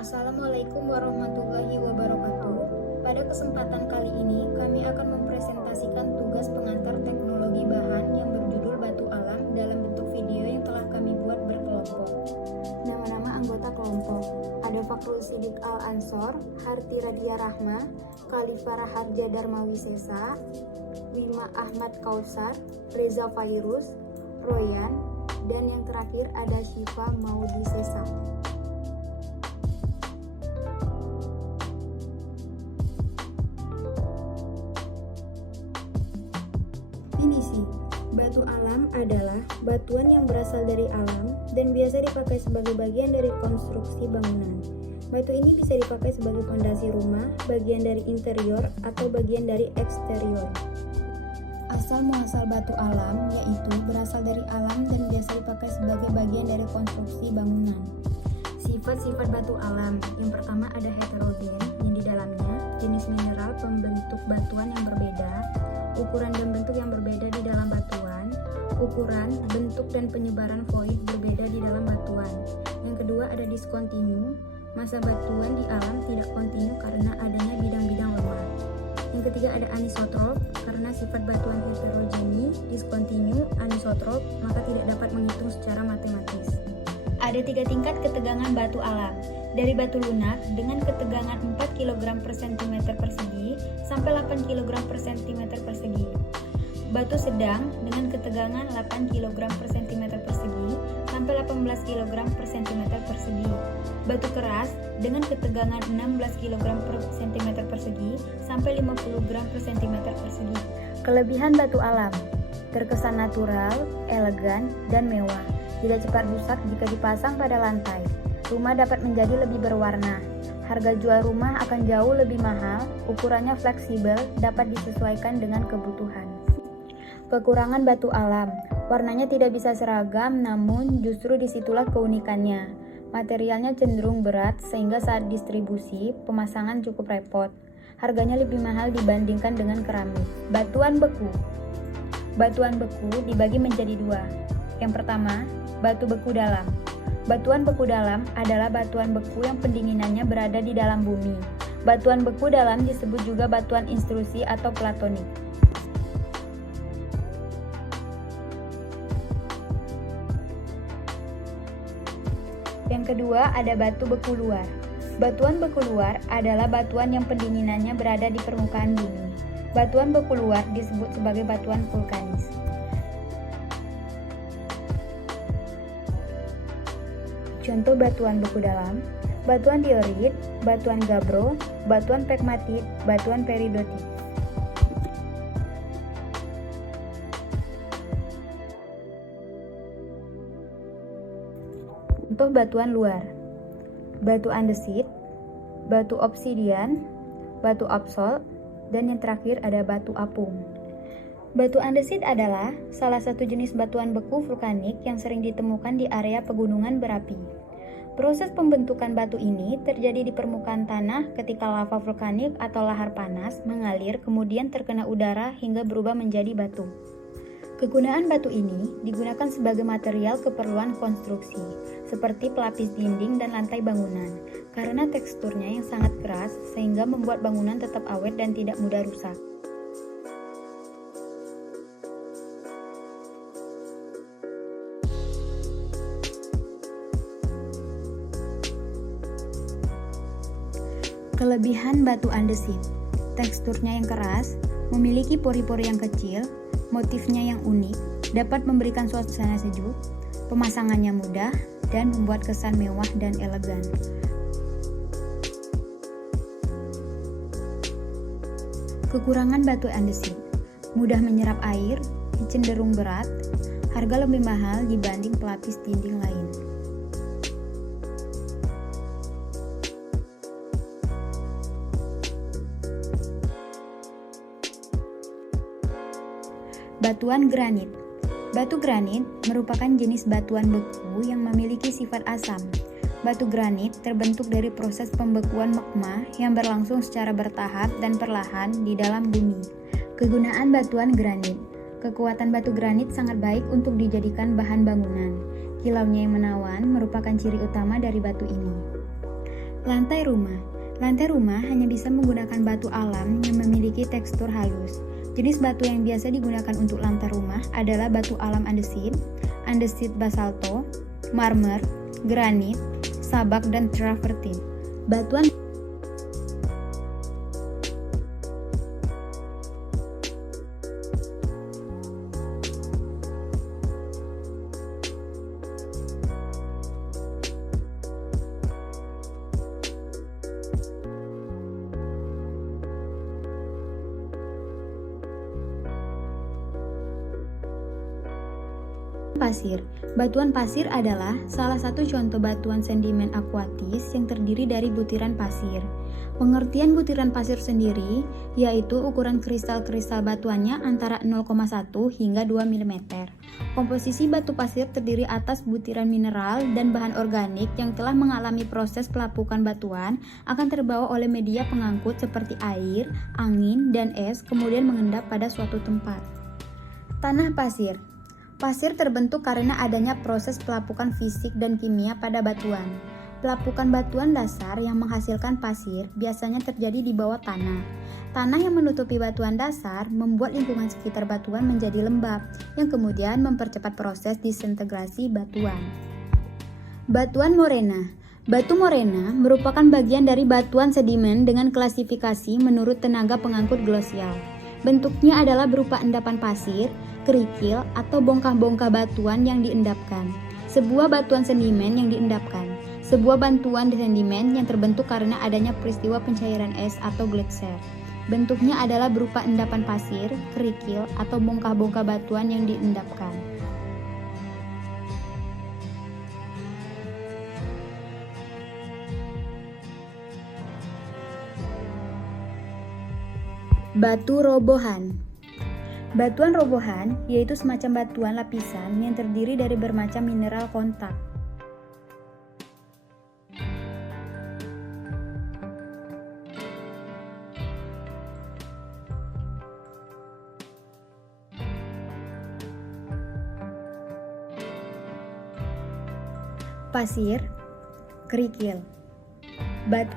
Assalamualaikum warahmatullahi wabarakatuh. Pada kesempatan kali ini, kami akan mempresentasikan tugas pengantar teknologi bahan yang berjudul Batu Alam dalam bentuk video yang telah kami buat berkelompok. Nama-nama anggota kelompok ada Fakrul Sidik Al-Ansor, Harti Radia Rahma, Khalifah Raharja Darmawisesa, Wima Ahmad Kausar, Reza Fairuz, Royan, dan yang terakhir ada Syifa Maudi Sesa. Definisi: batu alam adalah batuan yang berasal dari alam dan biasa dipakai sebagai bagian dari konstruksi bangunan. Batu ini bisa dipakai sebagai fondasi rumah, bagian dari interior, atau bagian dari eksterior. Asal muasal batu alam yaitu berasal dari alam dan biasa dipakai sebagai bagian dari konstruksi bangunan. Sifat-sifat batu alam: yang pertama ada heterogen, yang di dalamnya jenis mineral pembentuk batuan yang berbeda, ukuran dan bentuk yang berbeda di dalam batuan, ukuran, bentuk, dan penyebaran void berbeda di dalam batuan. Yang kedua ada diskontinu, masa batuan di alam tidak kontinu karena adanya bidang-bidang lemah. Yang ketiga ada anisotrop, karena sifat batuan heterogeni, diskontinu, anisotrop, maka tidak dapat menghitung secara matematis. Ada 3 tingkat ketegangan batu alam, dari batu lunak dengan ketegangan 4 kg per cm persegi sampai 8 kg per cm persegi. Batu sedang dengan ketegangan 8 kg per cm persegi sampai 18 kg per cm persegi. Batu keras dengan ketegangan 16 kg per cm persegi sampai 50 gram per cm persegi. Kelebihan batu alam: terkesan natural, elegan, dan mewah. Tidak cepat rusak jika dipasang pada lantai. Rumah dapat menjadi lebih berwarna. Harga jual rumah akan jauh lebih mahal, ukurannya fleksibel, dapat disesuaikan dengan kebutuhan. Kekurangan batu alam: warnanya tidak bisa seragam, namun justru disitulah keunikannya. Materialnya cenderung berat sehingga saat distribusi, pemasangan cukup repot. Harganya lebih mahal dibandingkan dengan keramik. Batuan beku. Batuan beku dibagi menjadi 2. Yang pertama, batu beku dalam. Batuan beku dalam adalah batuan beku yang pendinginannya berada di dalam bumi. Batuan beku dalam disebut juga batuan intrusi atau platonik. Yang kedua ada batu beku luar. Batuan beku luar adalah batuan yang pendinginannya berada di permukaan bumi. Batuan beku luar disebut sebagai batuan vulkanis. Contoh batuan beku dalam: batuan diorit, batuan gabbro, batuan pegmatit, batuan peridotit. Contoh batuan luar: batu andesit, batu obsidian, batu absol, dan yang terakhir ada batu apung. Batu andesit adalah salah satu jenis batuan beku vulkanik yang sering ditemukan di area pegunungan berapi. Proses pembentukan batu ini terjadi di permukaan tanah ketika lava vulkanik atau lahar panas mengalir kemudian terkena udara hingga berubah menjadi batu. Kegunaan batu ini digunakan sebagai material keperluan konstruksi, seperti pelapis dinding dan lantai bangunan, karena teksturnya yang sangat keras sehingga membuat bangunan tetap awet dan tidak mudah rusak. Kelebihan batu andesit: teksturnya yang keras, memiliki pori-pori yang kecil, motifnya yang unik, dapat memberikan suasana sejuk, pemasangannya mudah, dan membuat kesan mewah dan elegan. Kekurangan batu andesit: mudah menyerap air, cenderung berat, harga lebih mahal dibanding pelapis dinding lain. Batuan granit. Batu granit merupakan jenis batuan beku yang memiliki sifat asam. Batu granit terbentuk dari proses pembekuan magma yang berlangsung secara bertahap dan perlahan di dalam bumi. Kegunaan batuan granit: kekuatan batu granit sangat baik untuk dijadikan bahan bangunan. Kilaunya yang menawan merupakan ciri utama dari batu ini. Lantai rumah. Lantai rumah hanya bisa menggunakan batu alam yang memiliki tekstur halus. Jenis batu yang biasa digunakan untuk lantai rumah adalah batu alam andesit basalto, marmer, granit, sabak, dan travertin. Batuan pasir. Batuan pasir adalah salah satu contoh batuan sedimen akuatis yang terdiri dari butiran pasir. Pengertian butiran pasir sendiri yaitu ukuran kristal-kristal batuannya antara 0,1 hingga 2 mm. Komposisi batu pasir terdiri atas butiran mineral dan bahan organik yang telah mengalami proses pelapukan batuan akan terbawa oleh media pengangkut seperti air, angin, dan es kemudian mengendap pada suatu tempat. Tanah pasir. Pasir terbentuk karena adanya proses pelapukan fisik dan kimia pada batuan. Pelapukan batuan dasar yang menghasilkan pasir biasanya terjadi di bawah tanah. Tanah yang menutupi batuan dasar membuat lingkungan sekitar batuan menjadi lembab, yang kemudian mempercepat proses disintegrasi batuan. Batuan morena. Batu morena merupakan bagian dari batuan sedimen dengan klasifikasi menurut tenaga pengangkut glosial. Bentuknya adalah berupa endapan pasir, kerikil, atau bongkah-bongkah batuan yang diendapkan. Sebuah batuan sedimen yang diendapkan. Sebuah batuan sedimen yang terbentuk karena adanya peristiwa pencairan es atau gletser. Bentuknya adalah berupa endapan pasir, kerikil, atau bongkah-bongkah batuan yang diendapkan. Batu robohan. Batuan robohan yaitu semacam batuan lapisan yang terdiri dari bermacam mineral kontak. Pasir, kerikil. Batu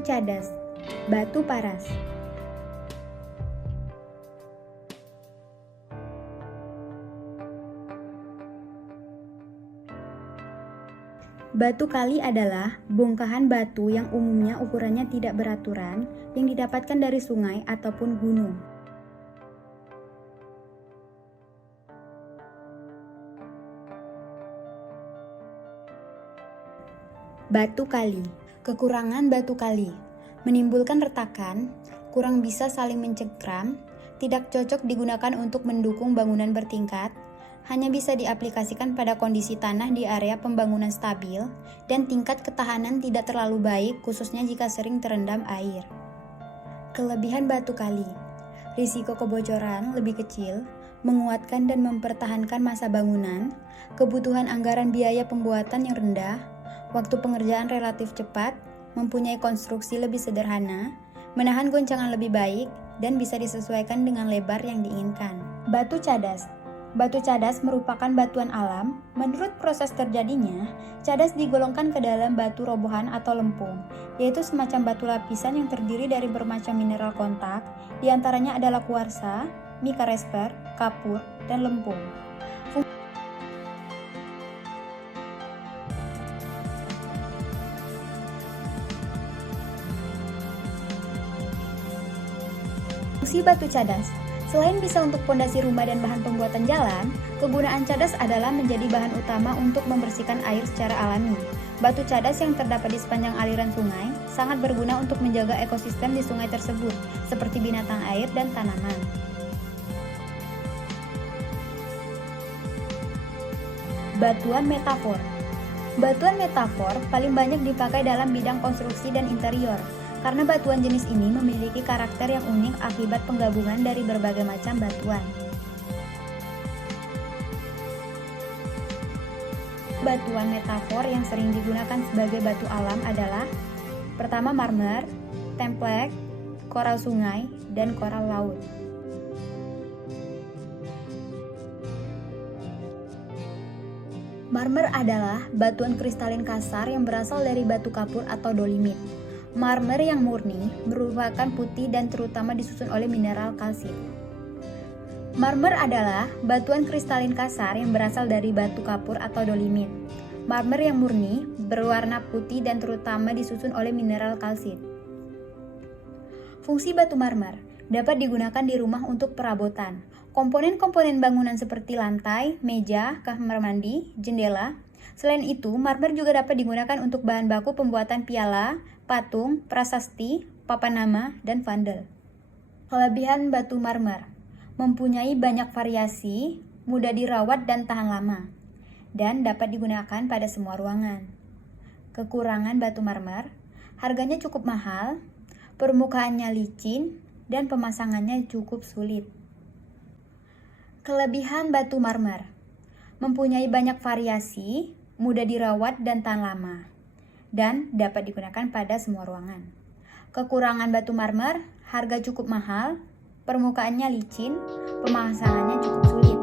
cadas, batu paras. Batu kali adalah bongkahan batu yang umumnya ukurannya tidak beraturan yang didapatkan dari sungai ataupun gunung. Batu kali. Kekurangan batu kali menimbulkan retakan, kurang bisa saling mencengkram, tidak cocok digunakan untuk mendukung bangunan bertingkat, hanya bisa diaplikasikan pada kondisi tanah di area pembangunan stabil, dan tingkat ketahanan tidak terlalu baik khususnya jika sering terendam air. Kelebihan batu kali. Risiko kebocoran lebih kecil, menguatkan dan mempertahankan masa bangunan, kebutuhan anggaran biaya pembuatan yang rendah, waktu pengerjaan relatif cepat, mempunyai konstruksi lebih sederhana, menahan goncangan lebih baik, dan bisa disesuaikan dengan lebar yang diinginkan. Batu cadas. Batu cadas merupakan batuan alam. Menurut proses terjadinya, cadas digolongkan ke dalam batu robohan atau lempung, yaitu semacam batu lapisan yang terdiri dari bermacam mineral kontak, diantaranya adalah kuarsa, mikaresper, kapur, dan lempung. Fungsi batu cadas. Selain bisa untuk pondasi rumah dan bahan pembuatan jalan, kegunaan cadas adalah menjadi bahan utama untuk membersihkan air secara alami. Batu cadas yang terdapat di sepanjang aliran sungai sangat berguna untuk menjaga ekosistem di sungai tersebut, seperti binatang air dan tanaman. Batuan metafor. Batuan metafor paling banyak dipakai dalam bidang konstruksi dan interior, karena batuan jenis ini memiliki karakter yang unik akibat penggabungan dari berbagai macam batuan. Batuan metafor yang sering digunakan sebagai batu alam adalah: pertama, marmer, template, koral sungai, dan koral laut. Marmer adalah batuan kristalin kasar yang berasal dari batu kapur atau dolimit. Marmer yang murni merupakan putih dan terutama disusun oleh mineral kalsit. Marmer adalah batuan kristalin kasar yang berasal dari batu kapur atau dolimit. Marmer yang murni berwarna putih dan terutama disusun oleh mineral kalsit. Fungsi batu marmer dapat digunakan di rumah untuk perabotan. Komponen-komponen bangunan seperti lantai, meja, kamar mandi, jendela. Selain itu, marmer juga dapat digunakan untuk bahan baku pembuatan piala, patung, prasasti, papan nama, dan vandal. Kelebihan batu marmer: mempunyai banyak variasi, mudah dirawat dan tahan lama, dan dapat digunakan pada semua ruangan. Kekurangan batu marmer: harganya cukup mahal, permukaannya licin, dan pemasangannya cukup sulit. Kelebihan batu marmer: mempunyai banyak variasi, mudah dirawat dan tahan lama, dan dapat digunakan pada semua ruangan. Kekurangan batu marmer: harga cukup mahal, permukaannya licin, pemasangannya cukup sulit.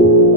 Thank you.